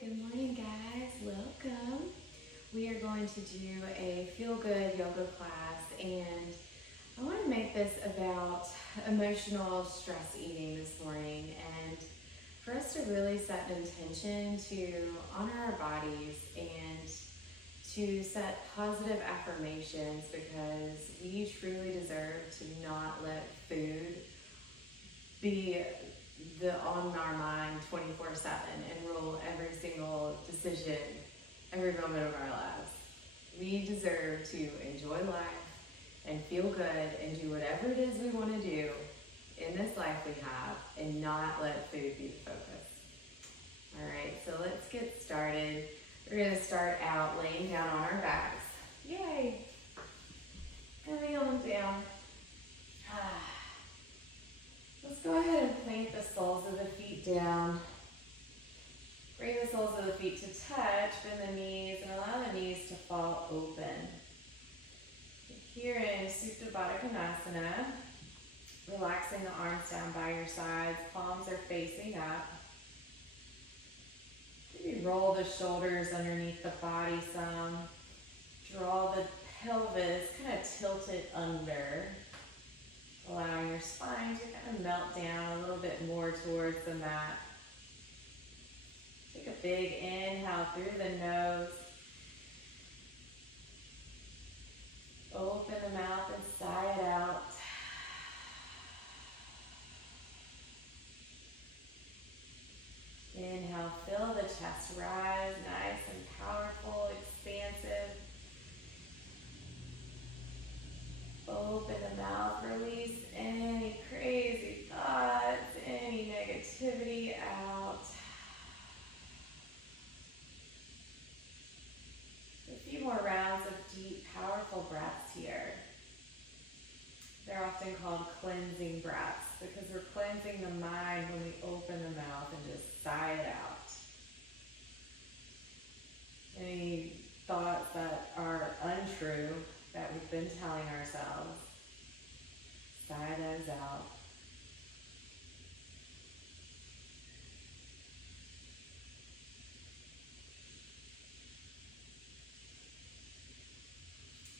Good morning, guys. Welcome. We are going to do a feel-good yoga class, and I want to make this about emotional stress eating this morning, and for us to really set an intention to honor our bodies and to set positive affirmations, because we truly deserve to not let food be on our mind 24/7 and rule every single decision, every moment of our lives. We deserve to enjoy life and feel good and do whatever it is we want to do in this life we have and not let food be the focus. All right, so let's get started. We're going to start out laying down on our backs. Yay! Coming on down. Let's go ahead and plant the soles of the feet down. Bring the soles of the feet to touch, bend the knees, and allow the knees to fall open. Here in Supta Baddha Konasana, relaxing the arms down by your sides, palms are facing up. Maybe roll the shoulders underneath the body some. Draw the pelvis, kind of tilt it under. Allowing your spine to kind of melt down a little bit more towards the mat. Take a big inhale through the nose. Open the mouth and sigh it out. Inhale, feel the chest rise, nice and powerful, expansive. Open the mouth, release any crazy thoughts, any negativity out. A few more rounds of deep, powerful breaths here. They're often called cleansing breaths because we're cleansing the mind when we open the mouth and just sigh it out. Any thoughts that are untrue that we've been telling ourselves, sigh those out.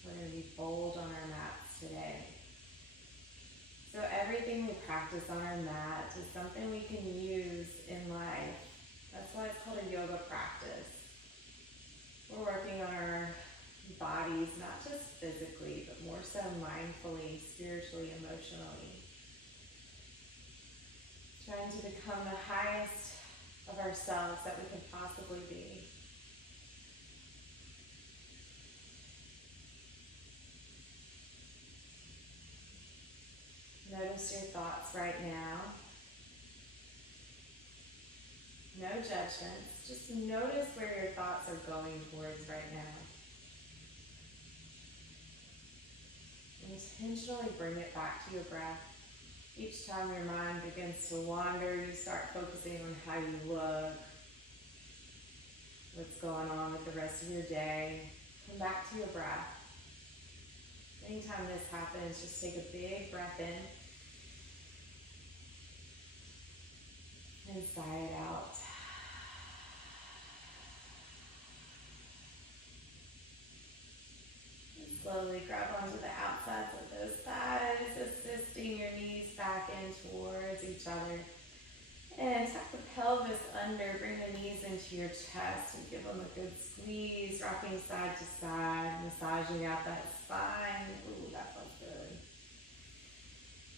We're going to be bold on our mats today. So everything we practice on our mat is something we can use in life. That's why it's called a yoga practice. We're working on our bodies, not just physically, but more so mindfully, spiritually, emotionally. Trying to become the highest of ourselves that we can possibly be. Notice your thoughts right now. No judgments. Just notice where your thoughts are going towards right now. Intentionally bring it back to your breath. Each time your mind begins to wander, you start focusing on how you look, what's going on with the rest of your day. Come back to your breath. Anytime this happens, just take a big breath in and sigh it out. Slowly grab onto the outsides of those thighs, assisting your knees back in towards each other. And tuck the pelvis under, bring the knees into your chest and give them a good squeeze, rocking side to side, massaging out that spine. Ooh, that feels good.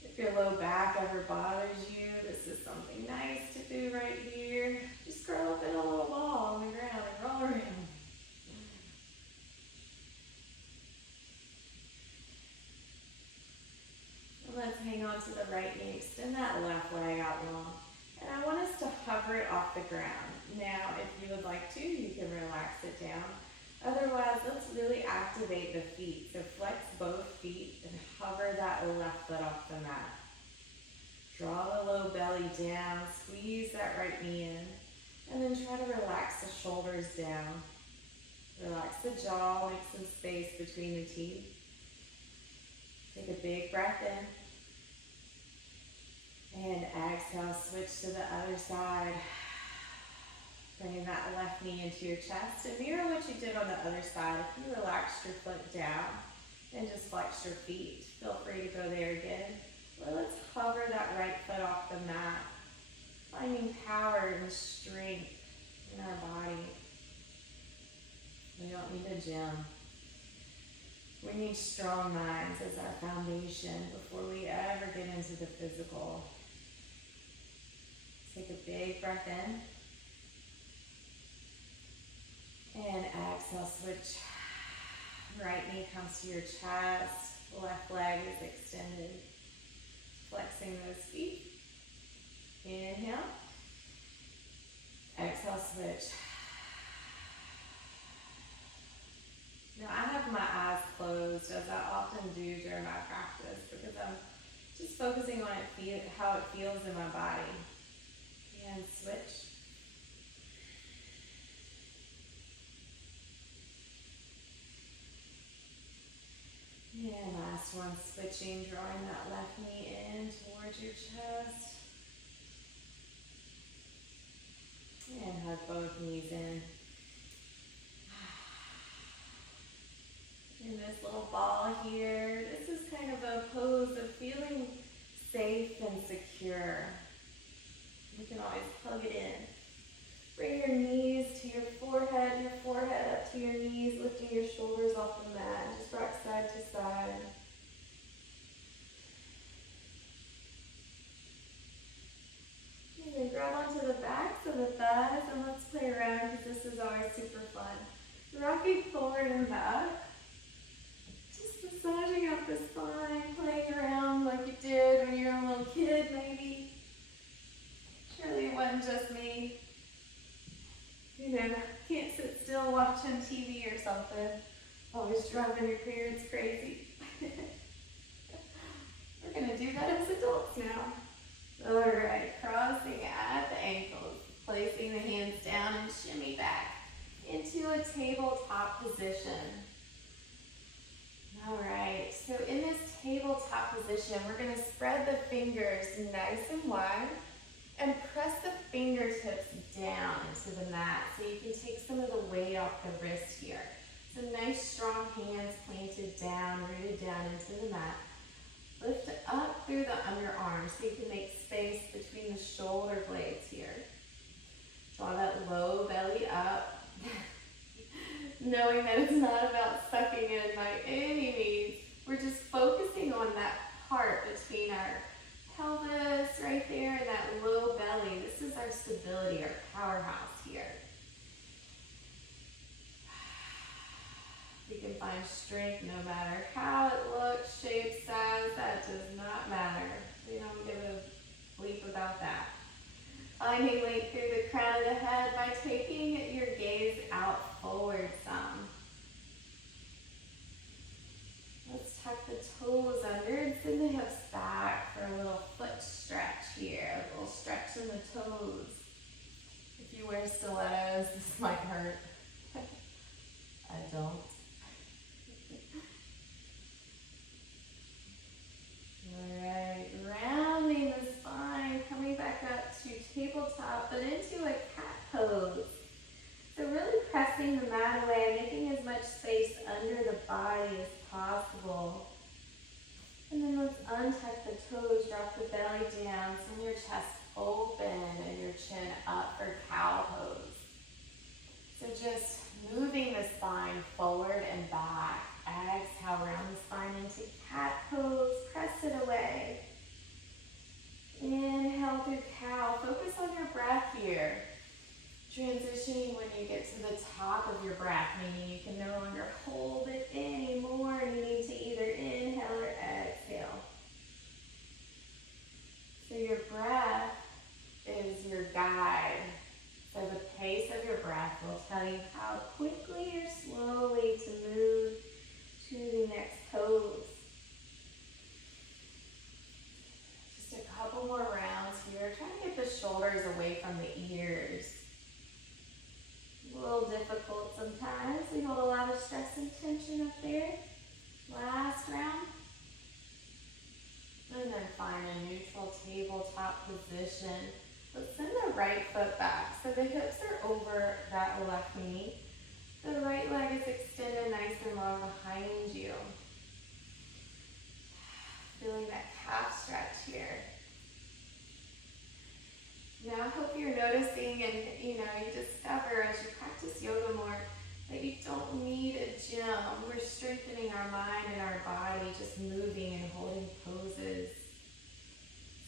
If your low back ever bothers you, this is something nice to do right here. Just curl up in a little ball on the ground and roll around. Let's hang on to the right knee, extend that left leg out long. And I want us to hover it off the ground. Now, if you would like to, you can relax it down. Otherwise, let's really activate the feet. So flex both feet and hover that left foot off the mat. Draw the low belly down, squeeze that right knee in, and then try to relax the shoulders down. Relax the jaw, make some space between the teeth. Take a big breath in. And exhale, switch to the other side. Bringing that left knee into your chest and mirror what you did on the other side. If you relaxed your foot down and just flexed your feet, feel free to go there again. Well, let's hover that right foot off the mat, finding power and strength in our body. We don't need a gym. We need strong minds as our foundation before we ever get into the physical. Take a big breath in. And exhale, switch. Right knee comes to your chest. Left leg is extended. Flexing those feet. Inhale. Exhale, switch. Now I have my eyes closed, as I often do during my practice, because I'm just focusing on how it feels in my body. And switch. And last one, switching, drawing that left knee in towards your chest. And hug both knees in. In this little ball here, this is kind of a pose of feeling safe and secure. You can always plug it in. Bring your knees to your forehead up to your knees, lifting your shoulders off the mat. Just rock side to side. And then grab onto the backs of the thighs and let's play around because this is always super fun. Rocking forward and back. Just massaging out the spine, playing around like you did when you were a little kid maybe. Surely it wasn't just me. You know, can't sit still watching TV or something. Always driving your parents crazy. We're going to do that as adults now. Alright, crossing at the ankles. Placing the hands down and shimmy back into a tabletop position. Alright, so in this tabletop position, we're going to spread the fingers nice and wide. And press the fingertips down into the mat so you can take some of the weight off the wrist here. So nice strong hands planted down, rooted down into the mat. Lift up through the underarms so you can make space between the shoulder blades here. Draw that low belly up, knowing that it's not about sucking in by any means. We're just focusing on that part between our pelvis right there and that low belly. This is our stability, our powerhouse here. You can find strength no matter how it looks, shape, size, that does not matter. We don't give a bleep about that. Finding length through the crown of the head by taking your gaze out forward some. Let's tuck the toes under and send the hips back for a little foot stretch here. A little stretch in the toes. If you wear stilettos, this might hurt. I don't. Alright, rounding the spine, coming back up to tabletop, but into a cat pose. So really pressing the mat away, making as much space under the body as possible. And then let's untuck the toes, drop the belly down, send your chest open and your chin up for cow pose. So just moving the spine forward and back. Exhale, round the spine into cat pose, press it away. Inhale through cow, focus on your breath here. Transitioning when you get to the top of your breath, meaning you can no longer hold it anymore and you need to either inhale or exhale. So your breath is your guide. So the pace of your breath will tell you how quickly or slowly to move to the next pose. Just a couple more rounds here. Try to get the shoulders away from the ears. A little difficult sometimes. We hold a lot of stress and tension up there. Last round. And then find a neutral tabletop position. Let's send the right foot back. So the hips are over that left knee. The right leg is extended nice and long behind you. Feeling that calf stretch here. Now I hope you're noticing and you discover as you practice yoga more that you don't need a gym. We're strengthening our mind and our body, just moving and holding poses.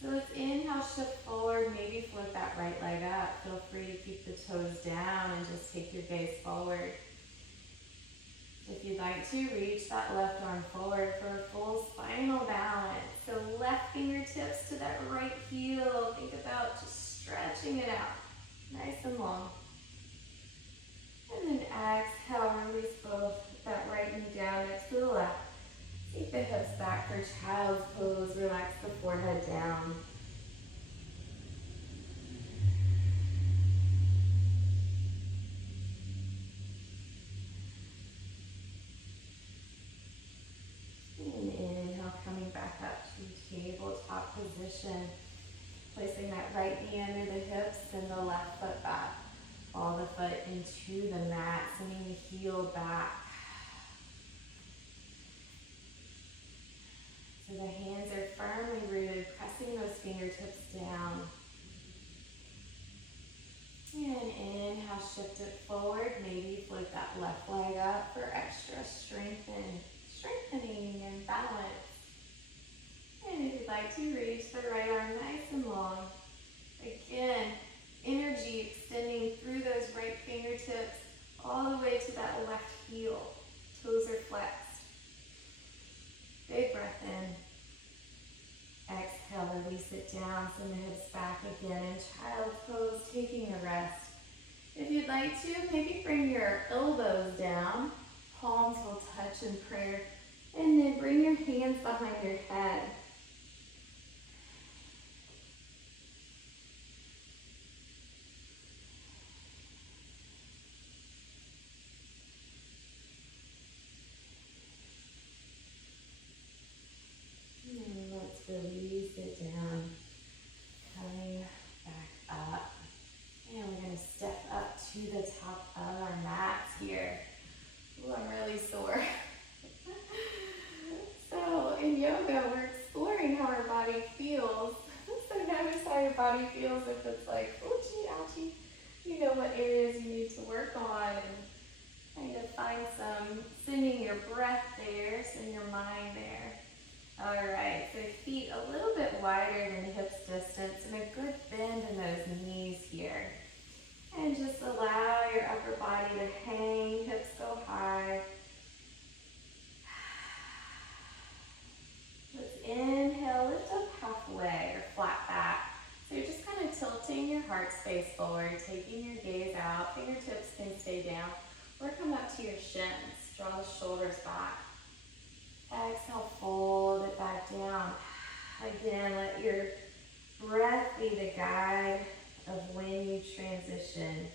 So let's inhale, shift forward, maybe float that right leg up. Feel free to keep the toes down and just take your gaze forward. If you'd like to, reach that left arm forward for a full spinal balance. So left fingertips to that right heel. Think about just stretching it out, nice and long. And then exhale, release both that right knee down next to the left. Take the hips back for child's pose. Relax the forehead down. And inhale, coming back up to tabletop position. Placing that right knee under the hips and the left foot back. Fall the foot into the mat, sending the heel back. So the hands are firmly rooted, pressing those fingertips down. And inhale, shift it forward. Maybe float that left leg up for extra strengthening and balance. And if you'd like to, reach the right arm nice and long. Again, energy extending through those right fingertips all the way to that left heel. Toes are flexed. Big breath in. Exhale, release it down, send the hips back again in child's pose, taking a rest. If you'd like to, maybe bring your elbows down. Palms will touch in prayer. And then bring your hands behind your head. And let's release it down. Coming back up. And we're going to step up to the top of our mats here. Ooh, I'm really sore. So in yoga, we're exploring how our body feels. So notice how your body feels if it's like, ouchie, ouchie. You know what areas you need to work on and kind of find some, sending your breath there, send your mind there. All right, so feet a little bit wider than hips distance and a good bend in those knees here. And just allow your upper body to hang, hips go high. Let's inhale, lift up halfway or flat back. So you're just kind of tilting your heart space forward, taking your gaze out. Fingertips can stay down or come up to your shins. Draw the shoulders back. Exhale, fold it back down. Again, let your breath be the guide of when you transition.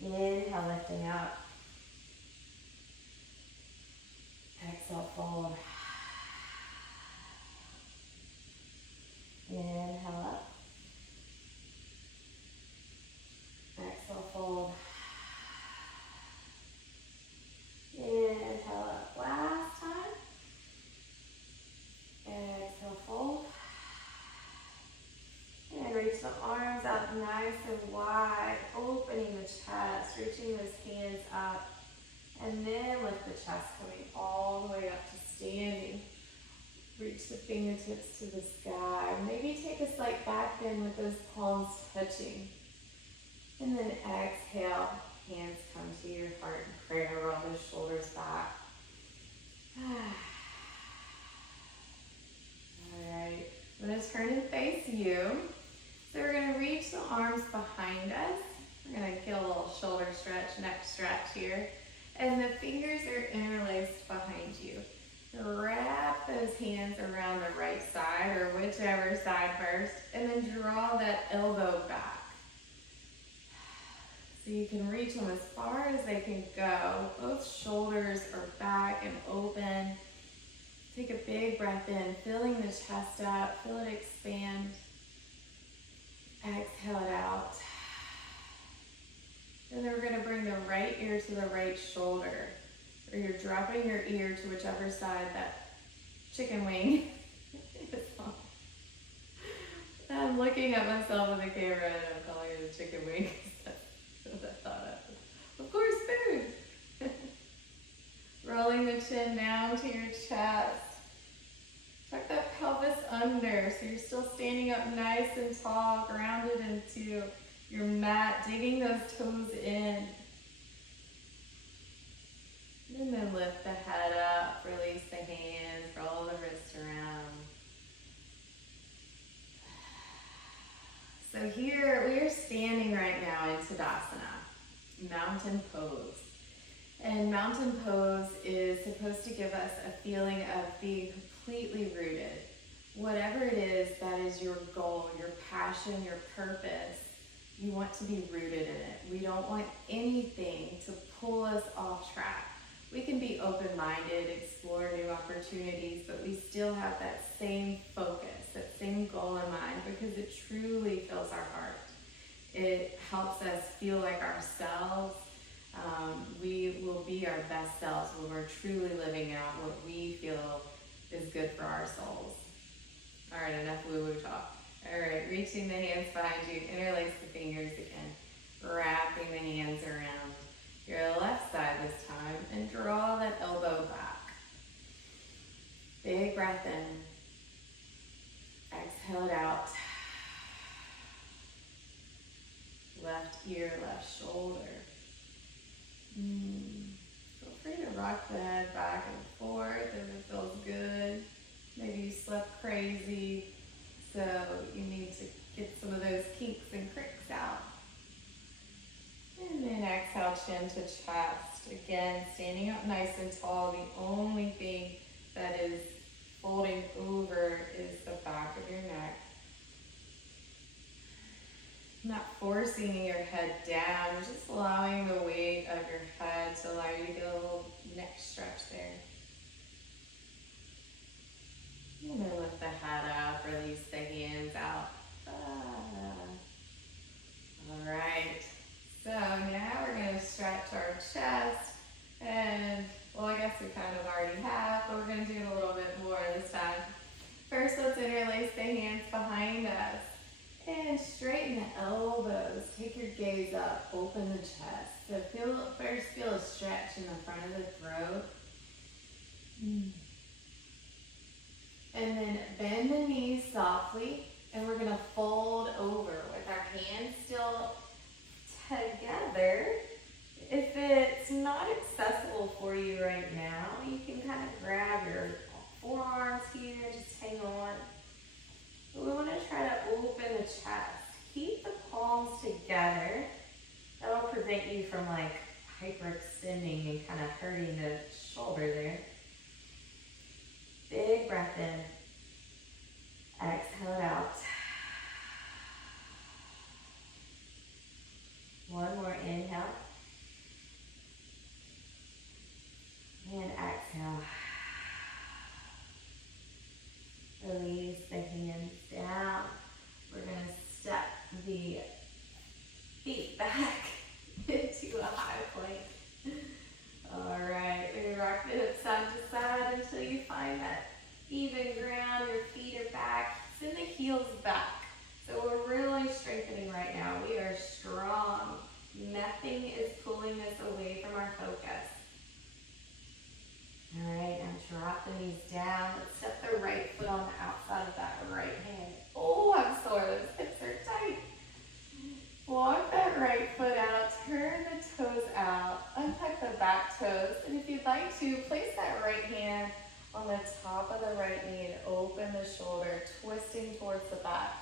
Inhale, lifting up. Exhale, fold. Inhale up. Exhale, fold. Inhale up. Last time. Exhale, fold. And reach the arms out nice and wide, opening the chest, reaching those hands up. And then lift the chest, coming all the way up to standing. Reach the fingertips to the sky. Maybe take a slight back bend with those palms touching. And then exhale, hands come to your heart in prayer. Roll those shoulders back. All right, I'm going to turn and face you. So we're going to reach the arms behind us. We're going to get a little shoulder stretch, neck stretch here. And the fingers are interlaced behind you. Wrap those hands around the right side or whichever side first, and then draw that elbow back. So you can reach them as far as they can go. Both shoulders are back and open. Take a big breath in, filling the chest up, feel it expand. Exhale it out. And then we're going to bring the right ear to the right shoulder. Or you're dropping your ear to whichever side that chicken wing is on. I'm looking at myself in the camera and I'm calling it a chicken wing. That's what I thought of. Of course, food. Rolling the chin down to your chest. Tuck that pelvis under so you're still standing up nice and tall, grounded into your mat, digging those toes in. And then lift the head up, release the hands, roll the wrists around. So here we are standing right now in Tadasana, mountain pose. And mountain pose is supposed to give us a feeling of being completely rooted. Whatever it is that is your goal, your passion, your purpose, you want to be rooted in it. We don't want anything to pull us off track. We can be open-minded, explore new opportunities, but we still have that same focus, that same goal in mind, because it truly fills our heart. It helps us feel like ourselves. We will be our best selves when we're truly living out what we feel is good for our souls. All right, enough woo-woo talk. All right, reaching the hands behind you, interlace the fingers again, wrapping the hands around your left side this time, and draw that elbow back. Big breath in. Exhale it out. Left ear, left shoulder. Feel free to rock the head back and forth if it feels good. Maybe you slept crazy, so you need to get some of those kinks and cricks out. And then exhale, chin to chest. Again, standing up nice and tall. The only thing that is folding over is the back of your neck. Not forcing your head down, just allowing the weight of your head to allow you to get a little neck stretch there. And then lift the head up, release the hands out. All right. So now we're going to stretch our chest, and well, I guess we kind of already have, but we're going to do it a little bit more this time. First, let's interlace the hands behind us and straighten the elbows. Take your gaze up, open the chest. So first feel a stretch in the front of the throat. And then bend the knees softly, and we're going to fold over with our hands still together. If it's not accessible for you right now, you can kind of grab your forearms here, just hang on. But we want to try to open the chest. Keep the palms together. That'll prevent you from like hyperextending and kind of hurting the shoulder there. Big breath in. Exhale it out. One more inhale. And exhale. Release the hands down. We're going to step the feet back into a high plank. All right, we're going to rock the hips side to side until you find that even ground. Your feet are back. Send the heels back. So we're really strengthening right now. We are strong. Nothing is pulling us away from our focus. All right, now drop the knees down. Let's step the right foot on the outside of that right hand. Oh, I'm sore. Those hips are tight. Walk that right foot out. Turn the toes out. Untuck the back toes. And if you'd like to, place that right hand on the top of the right knee and open the shoulder, twisting towards the back.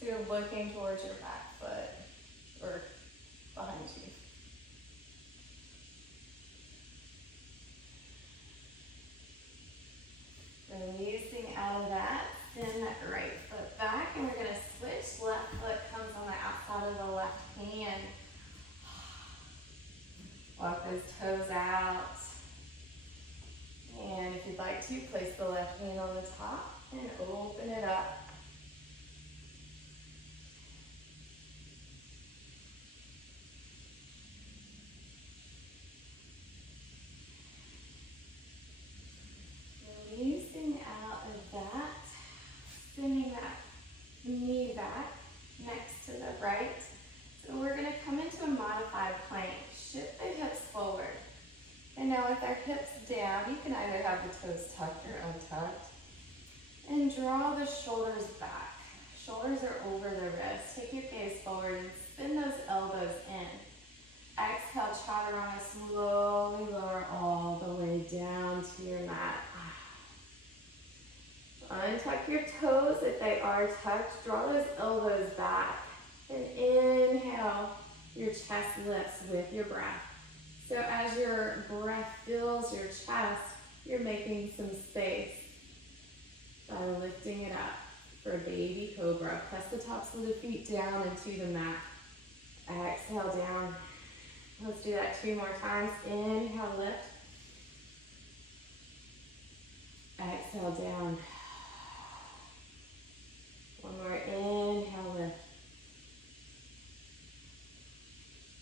So you're looking towards your back foot or behind you. Releasing out of that, send that right foot back, and we're going to switch. Left foot comes on the outside of the left hand. Walk those toes out. And if you'd like to, place the left hand on the top and open it up. right? So we're going to come into a modified plank. Shift the hips forward. And now with our hips down, you can either have the toes tucked or untucked. And draw the shoulders back. Shoulders are over the wrists. Take your gaze forward and spin those elbows in. Exhale, chaturanga, slowly lower all the way down to your mat. Untuck your toes if they are tucked. Draw those elbows back. And inhale, your chest lifts with your breath. So as your breath fills your chest, you're making some space by lifting it up for baby cobra. Press the tops of the feet down into the mat. Exhale down. Let's do that 2 more times. Inhale, lift. Exhale down. One more. Inhale, lift.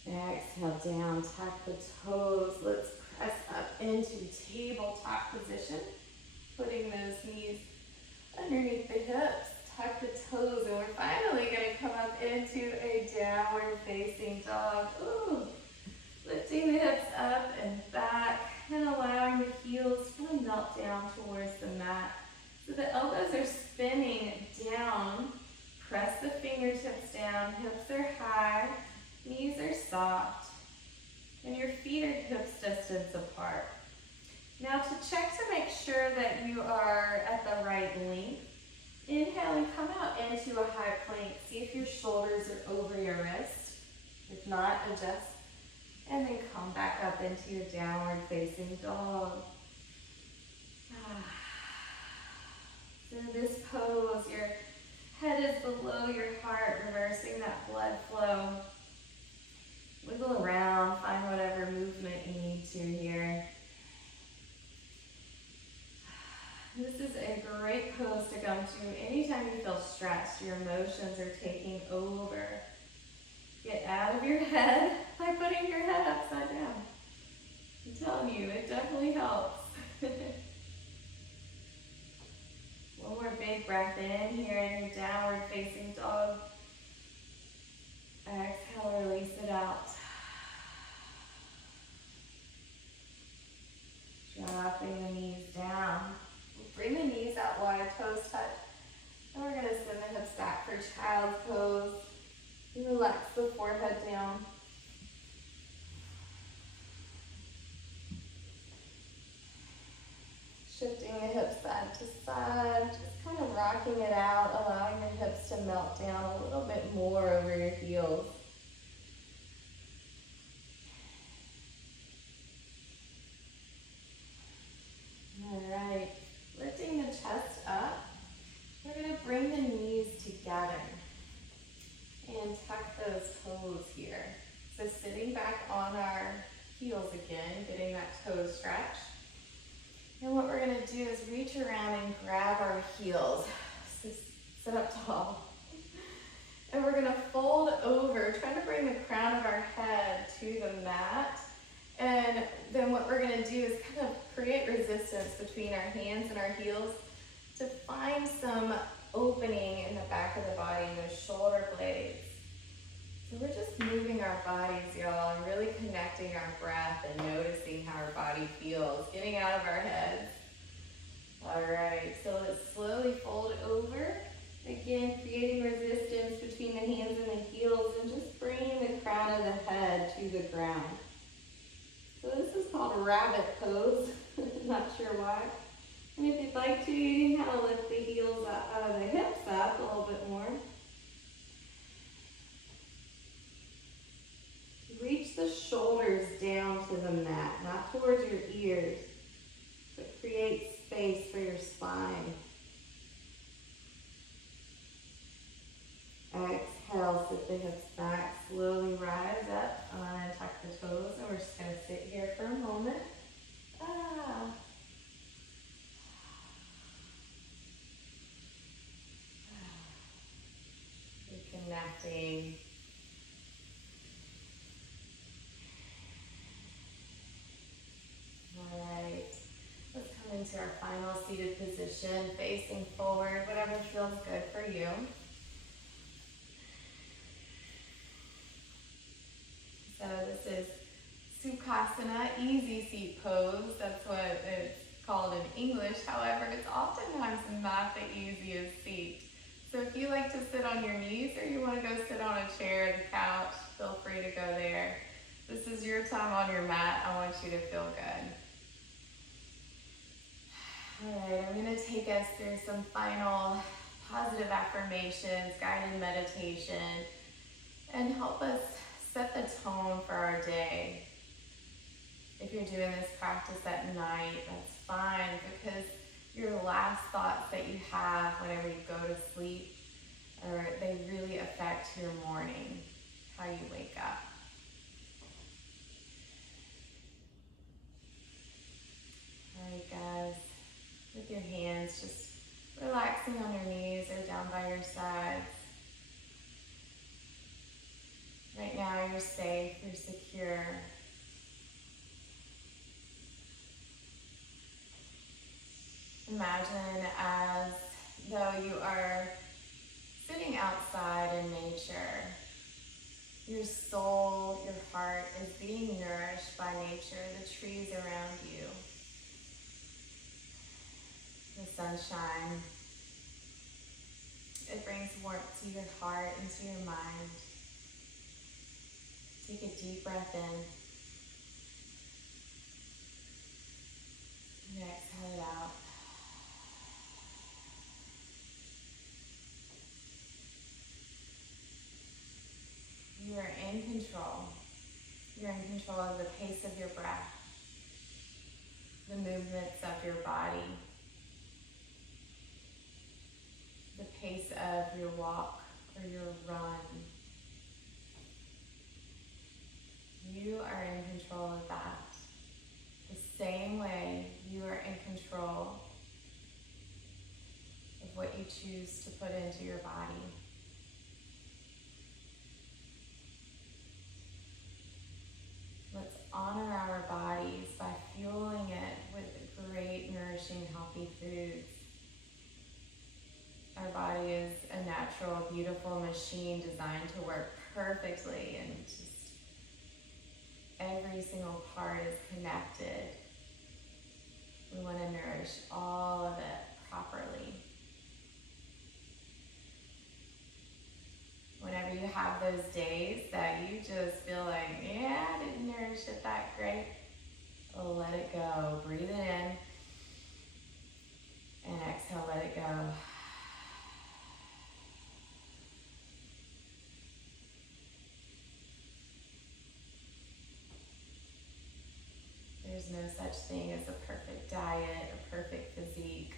Exhale down. Tuck the toes. Let's press up into tabletop position. Putting those knees underneath the hips. Tuck the toes. And we're finally going to come up into a downward facing dog. Ooh. Lifting the hips up and back and allowing the heels to melt down towards the mat. So the elbows are spinning down. Press the fingertips down. Hips are high. Knees are soft. And your feet are hips distance apart. Now to check to make sure that you are at the right length, inhale and come out into a high plank. See if your shoulders are over your wrist. If not, adjust. And then come back up into your downward facing dog. So in this pose, your head is below your heart, reversing that blood flow. Wiggle around, find whatever movement you need to here. This is a great pose to come to anytime you feel stressed, your emotions are taking over. Get out of your head by putting your head upside down. I'm telling you, it definitely helps. One more big breath in here in your downward facing dog. Exhale, release it out. Dropping the knees down. Bring the knees out wide, toes touch. And we're going to send the hips back for child's pose. Relax the forehead down. Shifting the hips side to side, just kind of rocking it out, allowing your hips to melt down a little bit more over your heels. All right, lifting the chest up, we're going to bring the knees together. And tuck those toes here. So sitting back on our heels again, getting that toe stretch. And what we're going to do is reach around and grab our heels. So sit up tall. And we're going to fold over, trying to bring the crown of our head to the mat. And then what we're going to do is kind of create resistance between our hands and our heels to find some opening in the back of the body, in those shoulder blades. So we're just moving our bodies, y'all, and really connecting our breath and noticing how our body feels, getting out of our heads. All right, so let's slowly fold over. Again, creating resistance between the hands and the heels and just bringing the crown of the head to the ground. So this is called rabbit pose. Not sure why. And if you'd like to, you can kind of lift the heels up, the hips up a little bit more. Reach the shoulders down to the mat, not towards your ears, but create space for your spine. Exhale, sit the hips back, slowly rise up, and tuck the toes, and we're just going to sit here for a moment. Reconnecting. All right, let's come into our final seated position, facing forward, whatever feels good for you. is Sukhasana, easy seat pose. That's what it's called in English. However, it's oftentimes not the easiest seat. So if you like to sit on your knees or you want to go sit on a chair or the couch, feel free to go there. This is your time on your mat. I want you to feel good. All right, I'm going to take us through some final positive affirmations, guided meditation, and help us set the tone for our day. If you're doing this practice at night, that's fine, because your last thoughts that you have whenever you go to sleep, they really affect your morning, how you wake up. All right, guys, with your hands just relaxing on your knees or down by your sides. Right now you're safe, you're secure. Imagine as though you are sitting outside in nature. Your soul, your heart is being nourished by nature, the trees around you, the sunshine. It brings warmth to your heart and to your mind. Take a deep breath in and exhale it out. You are in control. You're in control of the pace of your breath, the movements of your body, the pace of your walk or your run. You are in control of that. The same way you are in control of what you choose to put into your body. Let's honor our bodies by fueling it with great, nourishing, healthy foods. Our body is a natural, beautiful machine designed to work perfectly, and just every single part is connected. We want to nourish all of it properly. Whenever you have those days that you just feel like, yeah, I didn't nourish it that great, let it go. Breathe it in and exhale, let it go. There's no such thing as a perfect diet, a perfect physique,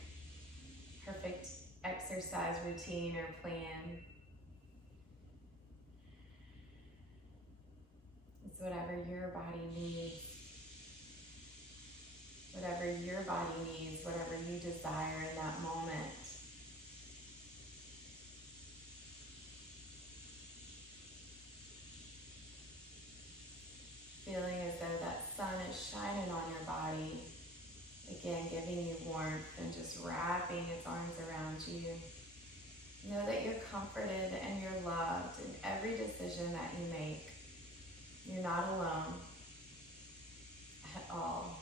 perfect exercise routine or plan. It's whatever your body needs. Whatever your body needs, whatever you desire in that moment. Feeling as though that sun is shining on your body, again giving you warmth and just wrapping its arms around you. Know that you're comforted and you're loved in every decision that you make. You're not alone at all.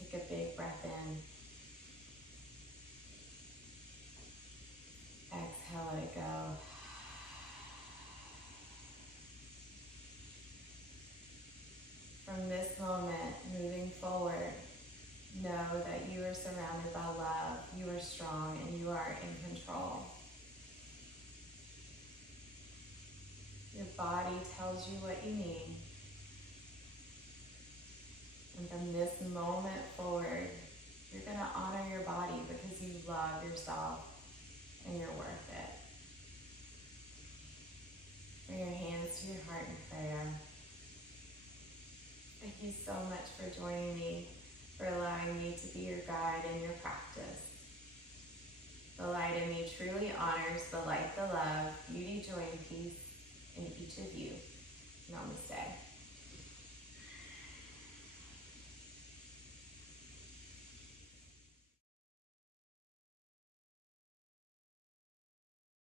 Take a big breath in. Exhale, let it go. From this moment, moving forward, know that you are surrounded by love, you are strong, and you are in control. Your body tells you what you need. And from this moment forward, you're going to honor your body because you love yourself and you're worth it. Bring your hands to your heart in prayer. Thank you so much for joining me, for allowing me to be your guide in your practice. The light in me truly honors the light, the love, beauty, joy, and peace in each of you. Namaste.